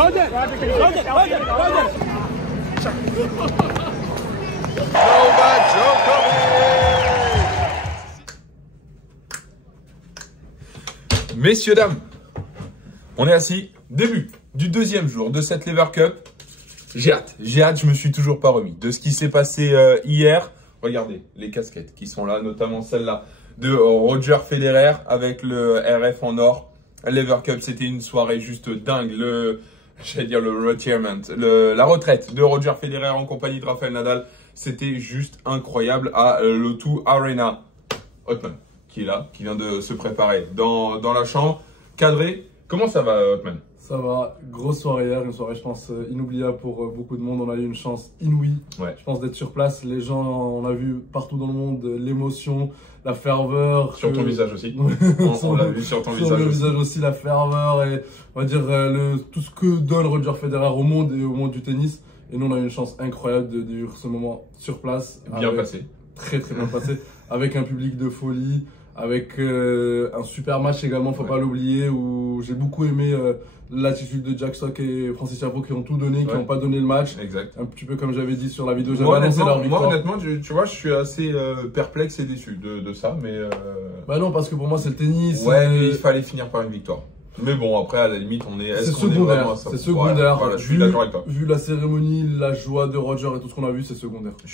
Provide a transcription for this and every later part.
Novak Djokovic. Messieurs, dames, on est assis. Début du deuxième jour de cette Lever Cup. J'ai hâte, je me suis toujours pas remis de ce qui s'est passé hier. Regardez les casquettes qui sont là, notamment celle-là de Roger Federer avec le RF en or. Lever Cup, c'était une soirée juste dingue. J'allais dire le retirement, la retraite de Roger Federer en compagnie de Rafael Nadal. C'était juste incroyable à l'O2 Arena. Othman, qui est là, qui vient de se préparer dans la chambre. Cadré, comment ça va, Othman? Ça va, grosse soirée hier, une soirée je pense inoubliable pour beaucoup de monde. On a eu une chance inouïe, je pense, d'être sur place. Les gens, on a vu partout dans le monde l'émotion, la ferveur. Sur ton visage aussi. on l'a vu sur ton visage. Sur le visage aussi, la ferveur et on va dire tout ce que donne Roger Federer au monde et au monde du tennis. Et nous on a eu une chance incroyable de vivre ce moment sur place. Bien passé. Très bien passé, avec un public de folie, avec un super match également, faut pas l'oublier, où j'ai beaucoup aimé l'attitude de Jack Sock et Francis Tiafoe qui ont tout donné, qui n'ont pas donné le match. Exact. Un petit peu comme j'avais dit sur la vidéo, j'avais annoncé leur victoire. Moi honnêtement, tu vois, je suis assez perplexe et déçu de ça, mais... Bah non, parce que pour moi c'est le tennis. Ouais, mais il fallait finir par une victoire. Mais bon, après, à la limite, on est... C'est secondaire, c'est secondaire. Voilà, je suis d'accord avec toi. Vu la cérémonie, la joie de Roger et tout ce qu'on a vu, c'est secondaire. Je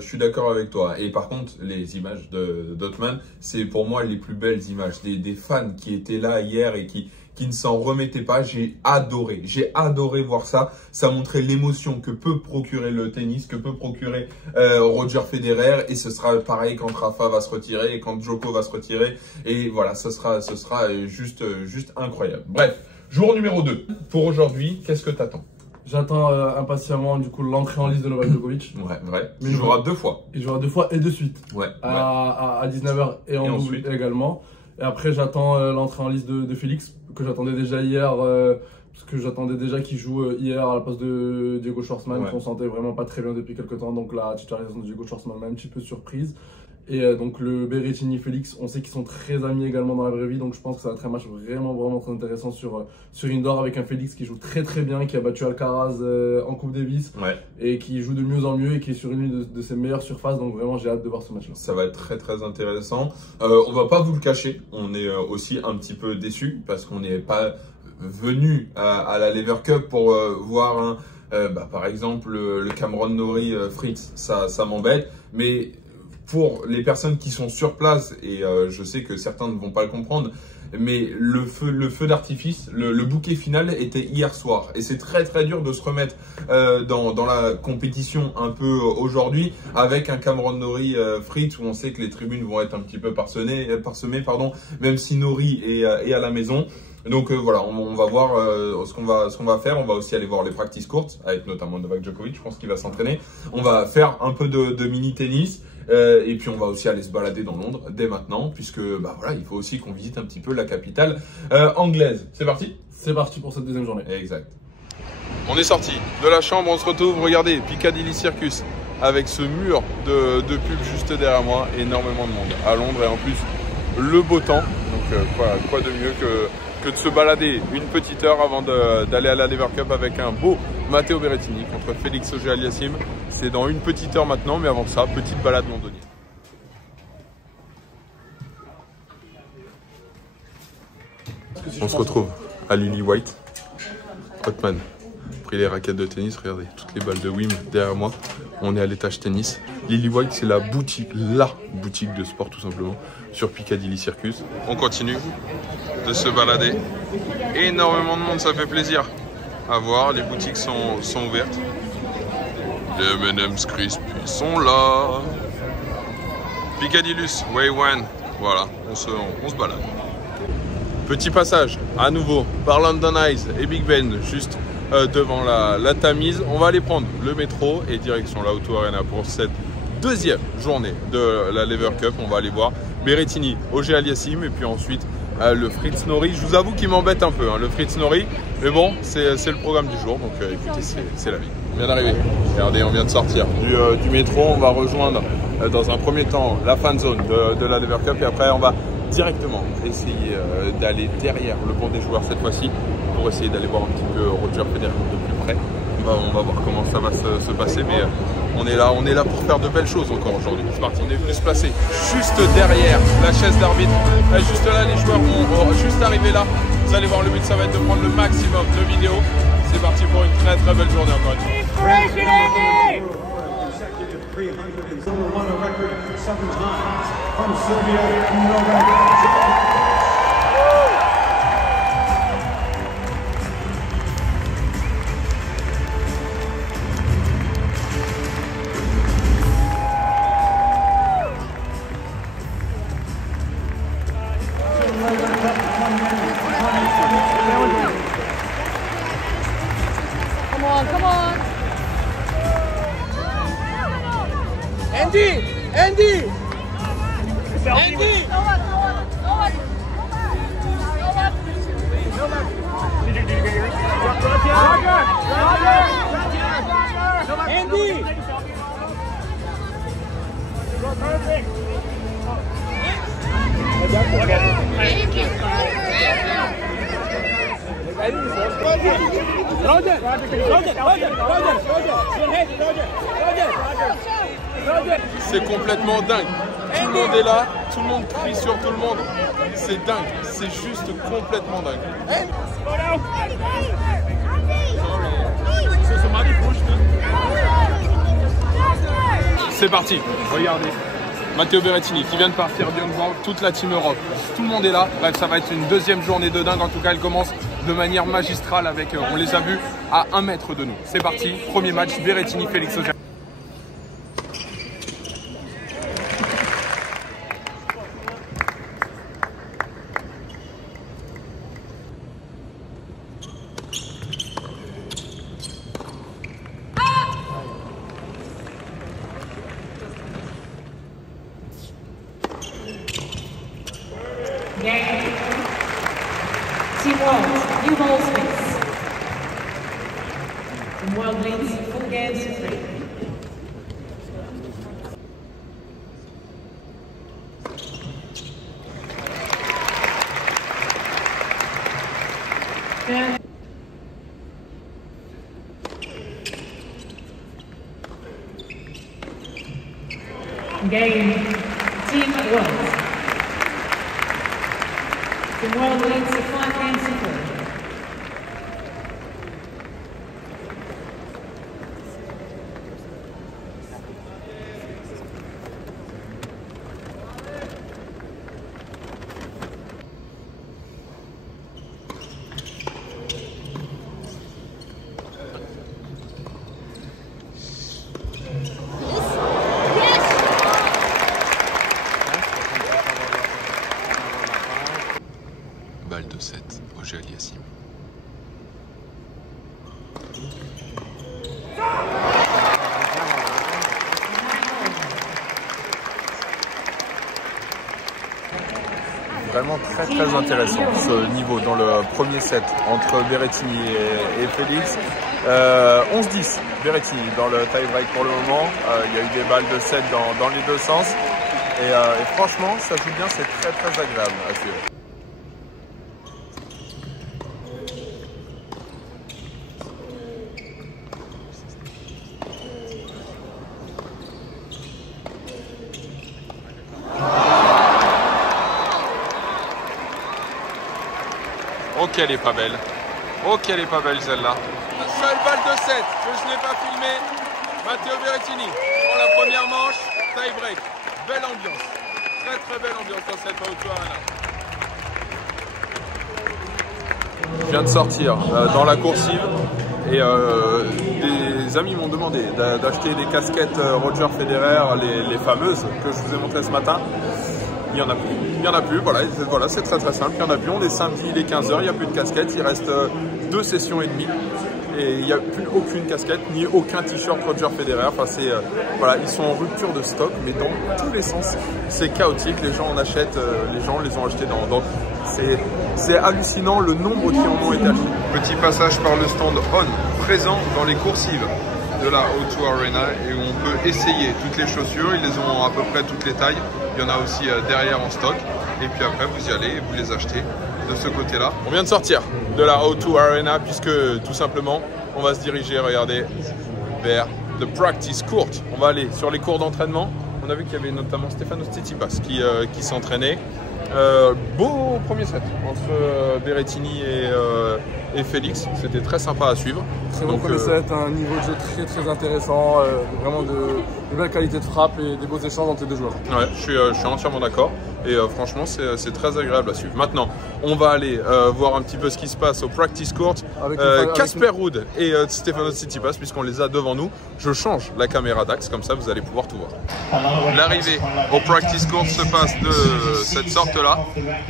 suis d'accord avec toi. Et par contre, les images d'Othman, c'est pour moi les plus belles images. Des fans qui étaient là hier et qui ne s'en remettaient pas. J'ai adoré voir ça. Ça montrait l'émotion que peut procurer le tennis, que peut procurer Roger Federer. Et ce sera pareil quand Rafa va se retirer et quand Djoko va se retirer. Et voilà, ce sera juste incroyable. Bref, jour numéro 2. Pour aujourd'hui, qu'est-ce que tu attends? J'attends impatiemment du coup l'entrée en liste de Novak Djokovic. Ouais, vrai. Il jouera 2 fois. Il jouera 2 fois et de suite. Ouais. À 19h et ensuite également. Et après, j'attends l'entrée en liste de Félix, que j'attendais déjà hier, parce que j'attendais déjà qu'il joue hier à la place de Diego Schwartzman, qu'on sentait vraiment pas très bien depuis quelques temps. Donc la titularisation de Diego Schwartzman m'a un petit peu surprise. Et donc le Berrettini-Félix, on sait qu'ils sont très amis également dans la vraie vie, donc je pense que ça va être un match vraiment très intéressant sur indoor, avec un Félix qui joue très bien, qui a battu Alcaraz en Coupe Davis, et qui joue de mieux en mieux et qui est sur une de ses meilleures surfaces, donc vraiment j'ai hâte de voir ce match-là. Ça va être très intéressant. On va pas vous le cacher, on est aussi un petit peu déçus parce qu'on n'est pas venu à la Lever Cup pour voir par exemple le Cameron Norrie Fritz, ça m'embête, mais pour les personnes qui sont sur place, et je sais que certains ne vont pas le comprendre, mais le feu d'artifice, le bouquet final était hier soir. Et c'est très dur de se remettre dans la compétition un peu aujourd'hui avec un Cameron Norrie Fritz, où on sait que les tribunes vont être un petit peu parsemées, même si Norrie est à la maison. Donc voilà, on va voir ce qu'on va faire. On va aussi aller voir les practice courts avec notamment Novak Djokovic, je pense qu'il va s'entraîner. On va faire un peu de mini-tennis. Et puis on va aussi aller se balader dans Londres dès maintenant, puisque voilà, il faut aussi qu'on visite un petit peu la capitale anglaise. C'est parti? C'est parti pour cette deuxième journée. Exact. On est sorti de la chambre, on se retrouve, regardez, Piccadilly Circus, avec ce mur de pub juste derrière moi, énormément de monde à Londres, et en plus le beau temps. Donc quoi de mieux que de se balader une petite heure avant d'aller à la Lever Cup avec un beau Matteo Berrettini contre Félix Auger-Aliassime. C'est dans une petite heure maintenant, mais avant ça, petite balade londonienne. On se retrouve à Lily White. Othman pris les raquettes de tennis, regardez, toutes les balles de Wim derrière moi. On est à l'étage tennis. Lily White, c'est la boutique de sport tout simplement, sur Piccadilly Circus. On continue de se balader. Énormément de monde, ça fait plaisir à voir. Les boutiques sont ouvertes. Les M&M's Crispy sont là. Piccadilly Way One. Voilà, on se balade. Petit passage à nouveau par London Eyes et Big Ben, juste devant la Tamise. On va aller prendre le métro et direction la O2 Arena pour cette deuxième journée de la Lever Cup. On va aller voir Berrettini, Auger-Aliassime, et puis ensuite le Fritz Norrie. Je vous avoue qu'il m'embête un peu, le Fritz Norrie, mais bon, c'est le programme du jour, donc écoutez, c'est la vie. On vient d'arriver, regardez, on vient de sortir du métro. On va rejoindre dans un premier temps la fan zone de la Lever Cup, et après on va directement essayer d'aller derrière le banc des joueurs cette fois-ci pour essayer d'aller voir un petit peu Roger Federer de plus près. On va voir comment ça va se passer, mais on est là pour faire de belles choses encore aujourd'hui. C'est parti, on est venu se placer juste derrière la chaise d'arbitre. Juste là, les joueurs vont juste arriver là. Vous allez voir, le but ça va être de prendre le maximum de vidéos. C'est parti pour une très très belle journée encore une fois. Come on. Andy! Andy! Andy! C'est complètement dingue. Tout le monde est là, tout le monde crie sur tout le monde. C'est dingue, c'est juste complètement dingue. C'est parti, regardez. Matteo Berrettini qui vient de partir bien devant toute la team Europe. Tout le monde est là. Bref, ça va être une deuxième journée de dingue. En tout cas, elle commence de manière magistrale avec, on les a vus, à 1 mètre de nous. C'est parti, premier match, Berrettini-Félix Auger. Game. Team World, new ball space. Team World leads 4 games to 3. Game. Team World. The World leads to 5 games to 4. Balle de 7, Auger Aliassime. Vraiment très intéressant ce niveau dans le premier set entre Berrettini et Félix. 11-10 Berrettini dans le tie-break pour le moment. Il y a eu des balles de 7 dans les deux sens. Et franchement, ça joue bien, c'est très agréable à suivre. Oh qu'elle est pas belle. Oh qu'elle est pas belle celle-là. Seule balle de 7 que je n'ai pas filmé. Matteo Berrettini pour la première manche. Tie break. Belle ambiance. Très belle ambiance dans cette O2 Arena. Je viens de sortir dans la coursive et des amis m'ont demandé d'acheter des casquettes Roger Federer, les fameuses que je vous ai montrées ce matin. Il n'y en a plus. Il n'y en a plus, voilà c'est très simple. Il n'y en a plus, on est samedi, il est 15 h, il n'y a plus de casquettes, il reste 2 sessions et demie. Et il n'y a plus aucune casquette, ni aucun t-shirt Roger Federer. Enfin, voilà, ils sont en rupture de stock, mais dans tous les sens. C'est chaotique, les gens en achètent, les gens les ont achetés donc c'est hallucinant le nombre qui en ont été achetés. Petit passage par le stand On, présent dans les coursives de la O2 Arena et où on peut essayer toutes les chaussures. Ils les ont à peu près toutes les tailles. Il y en a aussi derrière en stock. Et puis après, vous y allez et vous les achetez. de ce côté-là. On vient de sortir de la O2 Arena puisque tout simplement, on va se diriger, regardez, vers the practice court. On va aller sur les cours d'entraînement. On a vu qu'il y avait notamment Stefanos Tsitsipas qui s'entraînait. Beau premier set entre Berrettini et Félix. C'était très sympa à suivre. Très bon premier set, un niveau de jeu très intéressant, vraiment de belle qualité de frappe et des beaux échanges entre les deux joueurs. Ouais, je suis entièrement d'accord et franchement c'est très agréable à suivre. Maintenant, on va aller voir un petit peu ce qui se passe au practice court. Casper Ruud et Stefanos Tsitsipas, puisqu'on les a devant nous. Je change la caméra d'axe, comme ça vous allez pouvoir tout voir. L'arrivée au practice court se passe de cette sorte-là.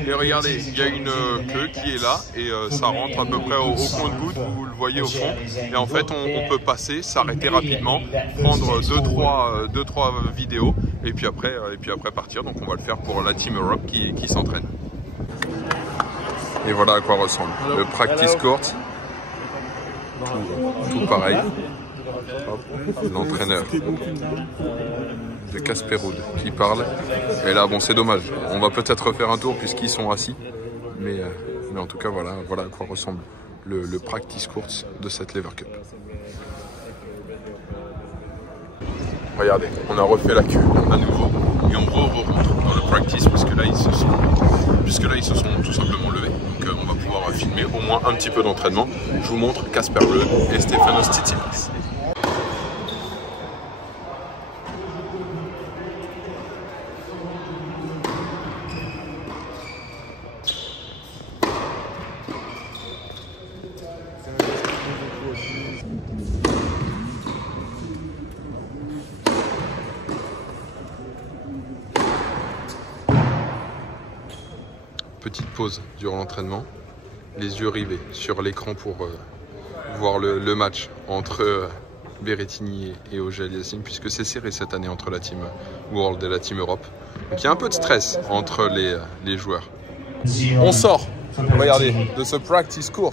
Et regardez, il y a une queue qui est là et ça rentre à peu près au compte-gouttes, vous le voyez au fond. Et en fait, on peut passer, s'arrêter rapidement, prendre 2-3 vidéos et puis après partir. Donc on va le faire pour la Team Europe qui s'entraîne. Et voilà à quoi ressemble le practice court. Tout pareil. L'entraîneur de Casper Ruud qui parle. Et là, bon, c'est dommage. On va peut-être refaire un tour puisqu'ils sont assis. Mais en tout cas, voilà à quoi ressemble le practice court de cette Lever Cup. Regardez, on a refait la queue à nouveau et on rentre dans le practice puisque là ils se sont tout simplement levés. Donc on va pouvoir filmer au moins un petit peu d'entraînement. Je vous montre Casper Ruud et Stefanos Tsitsipas. Petite pause durant l'entraînement, les yeux rivés sur l'écran pour voir le match entre Berrettini et Auger-Aliassime, puisque c'est serré cette année entre la Team World et la Team Europe. Donc il y a un peu de stress entre les joueurs. On sort, regardez, de ce practice court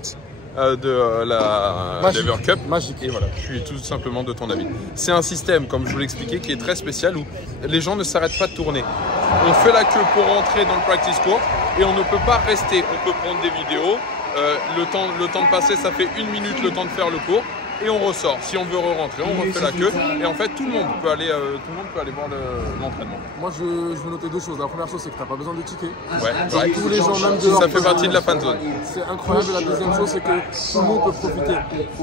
de la Lever Cup. Magique. Et voilà, je suis tout simplement de ton avis. C'est un système, comme je vous l'expliquais, qui est très spécial où les gens ne s'arrêtent pas de tourner. On fait la queue pour rentrer dans le practice court et on ne peut pas rester. On peut prendre des vidéos. Le temps de passer, ça fait 1 minute le temps de faire le cours. Et on ressort. Si on veut re-rentrer, on refait la queue. Et en fait, tout le monde peut aller voir l'entraînement. Moi, je veux noter 2 choses. La première chose, c'est que tu n'as pas besoin de ticket. Ouais. Tous les gens, même dehors, ça fait partie de la fan zone. C'est incroyable. Et la deuxième chose, c'est que tout le monde peut profiter.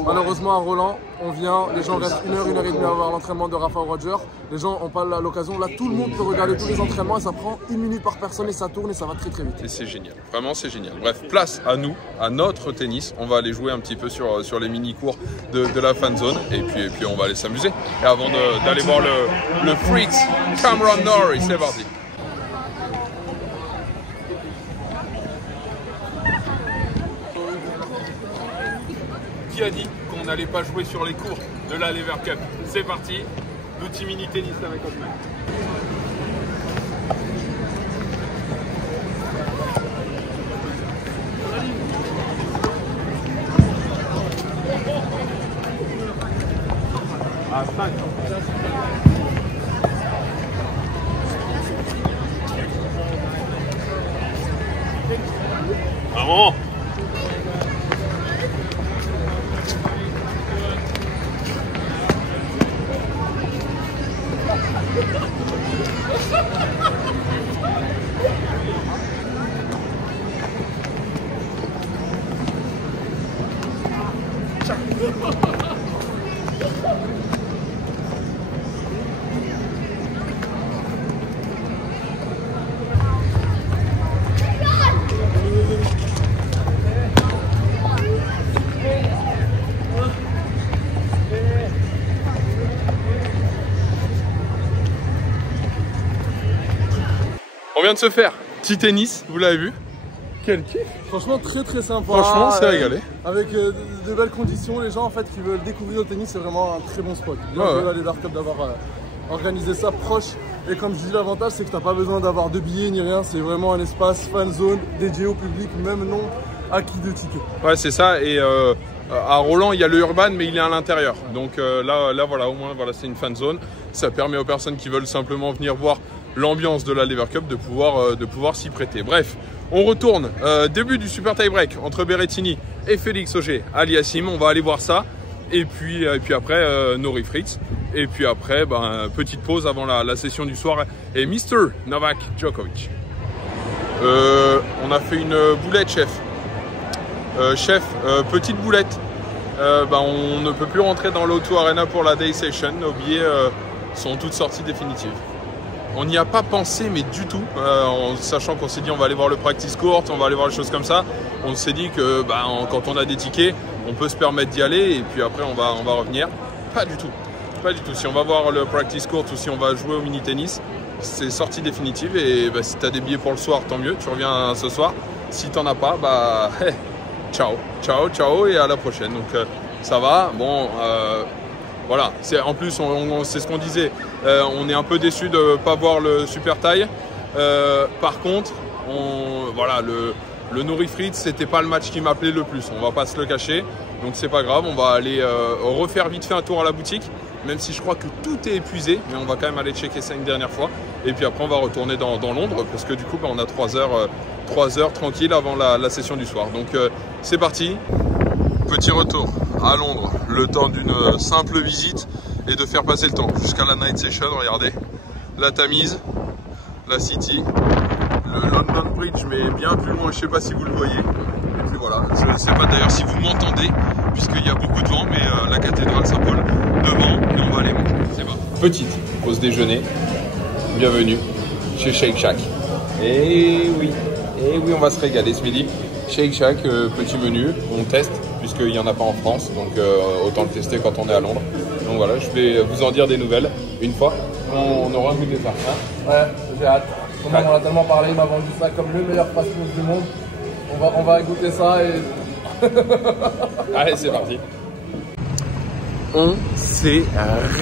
Malheureusement, à Roland, on vient, les gens restent 1 heure, 1 heure et demie à voir l'entraînement de Rafa Roger. Les gens n'ont pas l'occasion. Là, tout le monde peut regarder tous les entraînements et ça prend 1 minute par personne et ça tourne et ça va très très vite. Et c'est génial. Vraiment, c'est génial. Bref, place à nous, à notre tennis. On va aller jouer un petit peu sur les mini-cours de la fan zone. Et puis on va aller s'amuser. Et avant d'aller voir le Freaks, Cameron Norrie, c'est parti. Qui a dit qu'on n'allait pas jouer sur les cours de la Lever Cup? C'est parti, petit mini tennis avec Osman. À 5. Vamos. On vient de se faire petit tennis, vous l'avez vu. Quel kiff. Franchement, très très sympa. Franchement, c'est régalé. Avec de belles conditions, les gens en fait qui veulent découvrir le tennis, c'est vraiment un très bon spot. Bien joué à Lever Cup d'avoir organisé ça proche. Et comme je dis, l'avantage c'est que tu n'as pas besoin d'avoir de billets ni rien. C'est vraiment un espace fan zone dédié au public, même non acquis de tickets. Ouais, c'est ça. Et à Roland, il y a le Urban, mais il est à l'intérieur. Donc là, voilà, au moins, voilà, c'est une fan zone. Ça permet aux personnes qui veulent simplement venir voir l'ambiance de la Lever Cup de pouvoir s'y prêter. Bref, On retourne, début du super tie-break entre Berrettini et Félix Auger-Aliassime. On va aller voir ça. Et puis après, Nori Fritz. Et puis après, petite pause avant la session du soir. Et Mr. Novak Djokovic. On a fait une boulette, chef. Petite boulette. On ne peut plus rentrer dans l'O2 Arena pour la Day Session. Nos billets sont toutes sorties définitives. On n'y a pas pensé, mais du tout, en sachant qu'on s'est dit on va aller voir le practice court, on va aller voir les choses comme ça. On s'est dit que quand on a des tickets, on peut se permettre d'y aller et puis après on va revenir. Pas du tout, pas du tout. Si on va voir le practice court ou si on va jouer au mini tennis, c'est sortie définitive et si tu as des billets pour le soir, tant mieux, tu reviens ce soir. Si tu n'en as pas, ciao, ciao, ciao et à la prochaine. Donc ça va, bon. Voilà, en plus, c'est ce qu'on disait, on est un peu déçu de ne pas voir le super taille. Par contre, le Nori Fritz, c'était pas le match qui m'appelait le plus, on va pas se le cacher. Donc c'est pas grave, on va aller refaire vite fait un tour à la boutique, même si je crois que tout est épuisé, mais on va quand même aller checker ça une dernière fois. Et puis après, on va retourner dans Londres, parce que du coup, on a 3 heures tranquilles avant la session du soir. Donc c'est parti. Petit retour à Londres, le temps d'une simple visite et de faire passer le temps jusqu'à la night session. Regardez, la Tamise, la City, le London Bridge, mais bien plus loin, je ne sais pas si vous le voyez. Et puis voilà, je ne sais pas d'ailleurs si vous m'entendez, puisqu'il y a beaucoup de vent, mais la cathédrale Saint-Paul devant, et on va aller manger. C'est bon. Petite pause déjeuner, bienvenue chez Shake Shack. Et oui, on va se régaler ce midi. Shake Shack, petit menu, on teste puisqu'il n'y en a pas en France, donc autant le tester quand on est à Londres. Donc voilà, je vais vous en dire des nouvelles une fois. On aura goûté ça. Ouais, j'ai hâte. On en a tellement parlé, il m'a vendu ça comme le meilleur fast-food du monde. On va goûter ça et... Allez, c'est parti. On s'est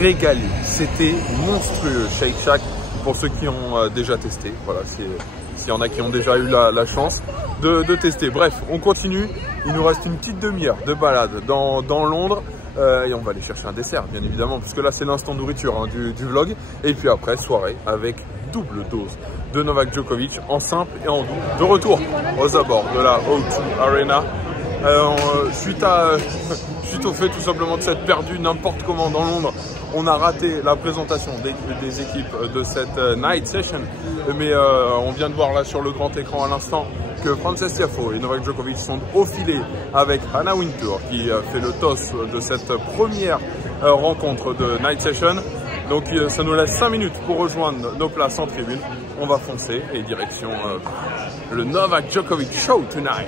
régalé. C'était monstrueux, Shake Shack, pour ceux qui ont déjà testé. Voilà, s'il y en a qui ont déjà eu la chance de tester. Bref, on continue. Il nous reste une petite demi-heure de balade dans Londres. Et on va aller chercher un dessert, bien évidemment, puisque là, c'est l'instant nourriture du vlog. Et puis après, soirée avec double dose de Novak Djokovic en simple et en double. De retour aux abords de la O2 Arena. Suite au fait tout simplement de s'être perdu n'importe comment dans Londres, on a raté la présentation des équipes de cette night session. Mais on vient de voir là sur le grand écran à l'instant que Frances Tiafoe et Novak Djokovic sont au filet avec Anna Wintour qui fait le toss de cette première rencontre de night session. Donc ça nous laisse 5 minutes pour rejoindre nos places en tribune. On va foncer et direction le Novak Djokovic Show tonight.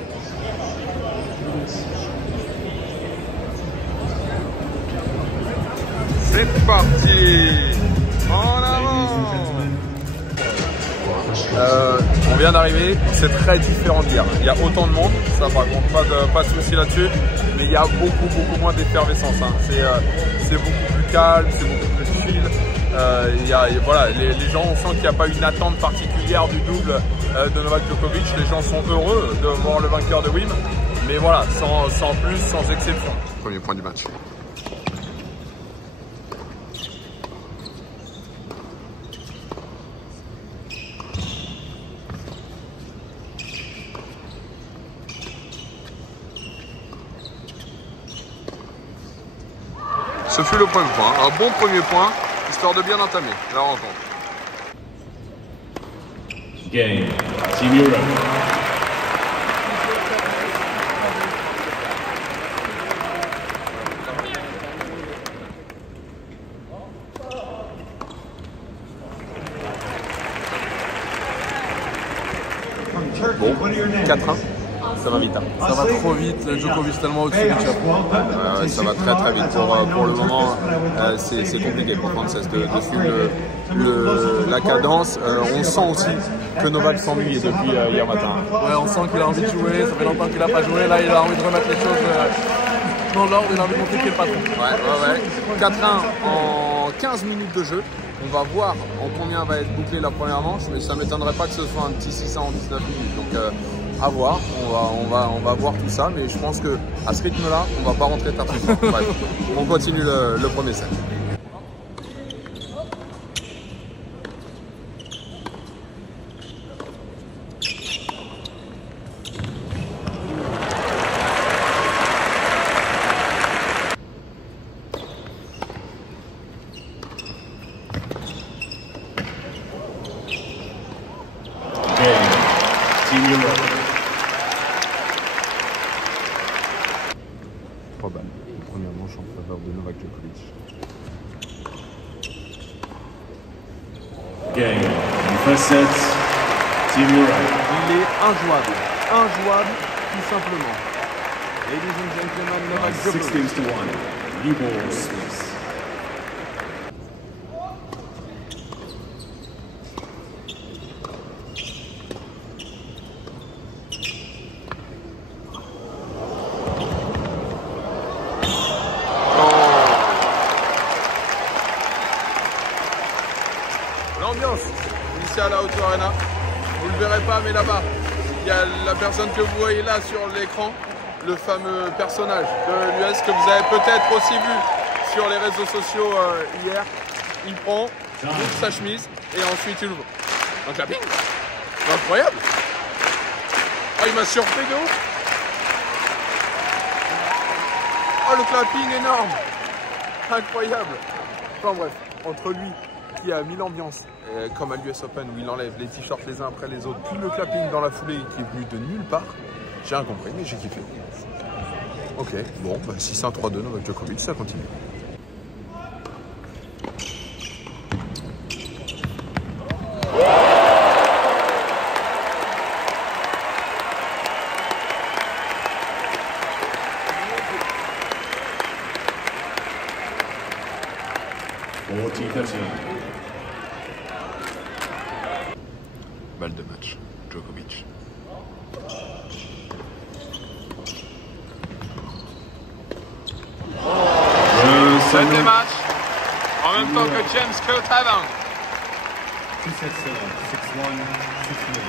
C'est parti. En avant. On vient d'arriver, c'est très différent d'hier. Il y a autant de monde, ça par contre pas de souci là-dessus, mais il y a beaucoup moins d'effervescence. Hein. C'est beaucoup plus calme, c'est beaucoup plus chill. Voilà, les gens, on sent qu'il n'y a pas une attente particulière du double de Novak Djokovic. Les gens sont heureux de voir le vainqueur de Wim, mais voilà, sans plus, sans exception. Premier point du match. Ce fut le premier point, un bon premier point, histoire de bien entamer la rencontre. Game, Team Europe. Bon, 4-1. Ça va vite. Hein. Ça va trop vite, le Djokovic tellement au-dessus du Tchad. Ça va très vite. Pour le moment, c'est compliqué pour Frances de suivre la cadence. On sent aussi que Novak s'ennuie depuis hier matin. Ouais, on sent qu'il a envie de jouer, ça fait longtemps qu'il n'a pas joué. Là, il a envie de remettre les choses dans l'ordre, il a envie de montrer qu'il est le patron. Ouais. 4-1 en 15 minutes de jeu. On va voir en combien va être bouclée la première manche, mais ça ne m'étonnerait pas que ce soit un petit 600 en 19 minutes. Donc, à voir, on va voir tout ça, mais je pense qu'à ce rythme-là, on ne va pas rentrer tardivement. Bref, on continue le premier set. 3 balles. Première manche en faveur de Novak Djokovic. Game. First set, Team Europe. Il est injouable. Injouable, tout simplement. Ladies and gentlemen, Novak 6 Djokovic. games to 1. New ball Swiss. L'ambiance ici à la Auto Arena, vous le verrez pas mais là-bas, il y a la personne que vous voyez là sur l'écran, le fameux personnage de l'US que vous avez peut-être aussi vu sur les réseaux sociaux hier. Il prend, il ouvre sa chemise et ensuite il ouvre. Un clapping, incroyable. Oh, il m'a surpris de ouf. Oh, le clapping énorme, incroyable. Enfin bref, entre lui qui a mis l'ambiance, comme à l'US Open où il enlève les t-shirts les uns après les autres, puis le clapping dans la foulée qui est venu de nulle part, j'ai rien compris mais j'ai kiffé. Ok, bon, bah, 6-1-3-2 Novak Djokovic, ça continue. Balle de match, Djokovic. Balle de match, en même temps que James Kirkhaven. 2 sets 6-1, 6-1, 6-3.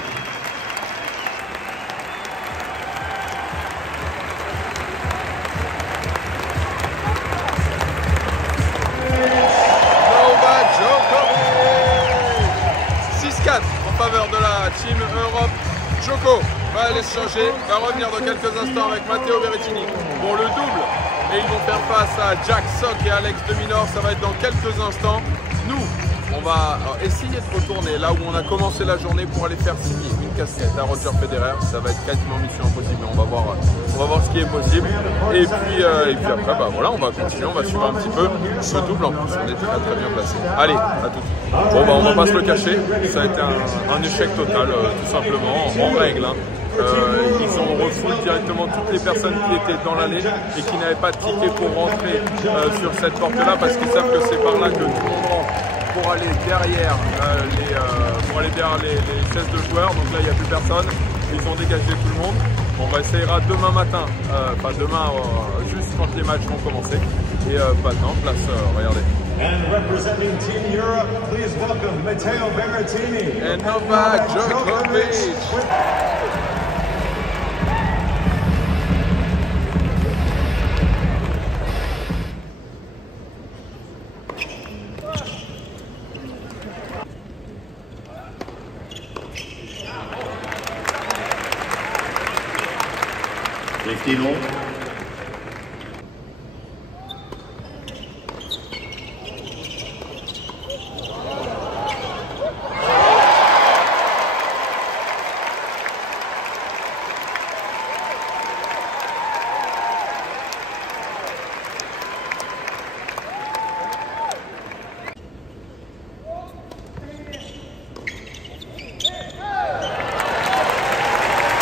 En faveur de la Team Europe. Djoko va aller se changer, va revenir dans quelques instants avec Matteo Berrettini pour le double. Et ils vont faire face à Jack Sock et Alex de Minaur, ça va être dans quelques instants. Nous, on va essayer de retourner là où on a commencé la journée pour aller faire signer une casquette à Roger Federer. Ça va être quasiment mission impossible, mais on va voir ce qui est possible. Et puis après, bah voilà, on va continuer, on va suivre un petit peu ce double en plus. On est très très bien placé. Allez, à tout de suite. Bon, bah on va pas se le cacher, ça a été un échec total, tout simplement, en règle. Hein. Ils ont refoulé directement toutes les personnes qui étaient dans l'allée et qui n'avaient pas de ticket pour rentrer sur cette porte-là parce qu'ils savent que c'est par là que tout le monde rentre pour aller derrière les chaises de joueurs. Donc là, il n'y a plus personne. Ils ont dégagé tout le monde. On va essayera demain matin, enfin demain, juste quand les matchs vont commencer. Et maintenant, place, regardez. And representing Team Europe, please welcome Matteo Berrettini. And Novak Djokovic.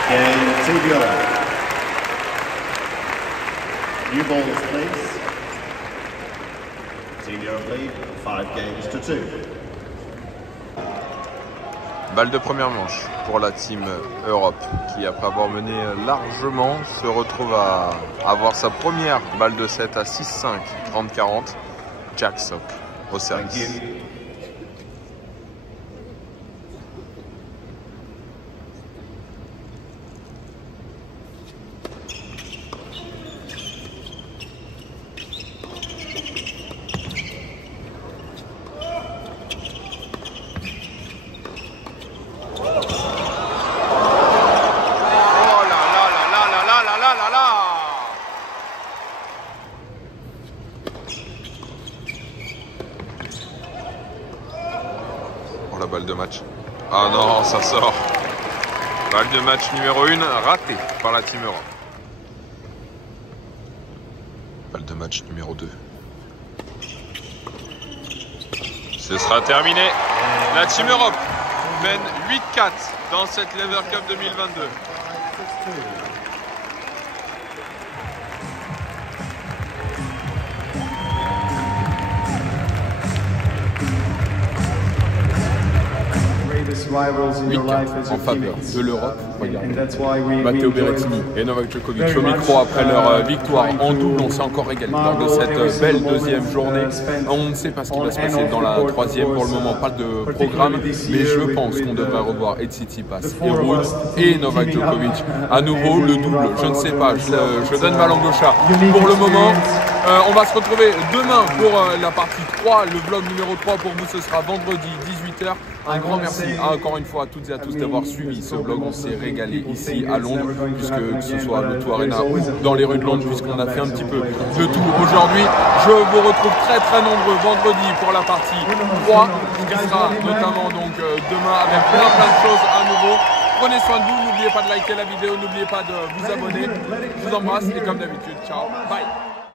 Game to go. New balls, please. Team Europe lead, 5 games to 2. Balle de première manche pour la Team Europe qui, après avoir mené largement, se retrouve à avoir sa première balle de 7 à 6-5, 30-40. Jack Sock au service. La balle de match. Ah non, ça sort. Balle de match numéro 1 ratée par la Team Europe. Balle de match numéro 2. Ce sera terminé. La Team Europe mène 8-4 dans cette Lever Cup 2022. En faveur de l'Europe, Matteo Berrettini et Novak Djokovic au micro après leur victoire en double. On s'est encore régalé lors de cette belle deuxième journée. On ne sait pas ce qui va se passer dans la troisième pour le moment, pas de programme, mais je pense qu'on devrait revoir Tsitsipas et Ruud et Novak Djokovic. À nouveau le double, je ne sais pas, je donne ma langue au chat. Pour le moment, on va se retrouver demain pour la partie 3, le vlog numéro 3 pour vous, ce sera vendredi 18h. Un grand merci encore une fois à toutes et à tous d'avoir suivi ce vlog. On s'est régalé ici à Londres, puisque que ce soit le Tour Arena ou dans les rues de Londres, puisqu'on a fait un petit peu de tout aujourd'hui. Je vous retrouve très nombreux vendredi pour la partie 3, qui sera notamment donc demain avec plein de choses à nouveau. Prenez soin de vous, n'oubliez pas de liker la vidéo, n'oubliez pas de vous abonner. Je vous embrasse et comme d'habitude, ciao, bye.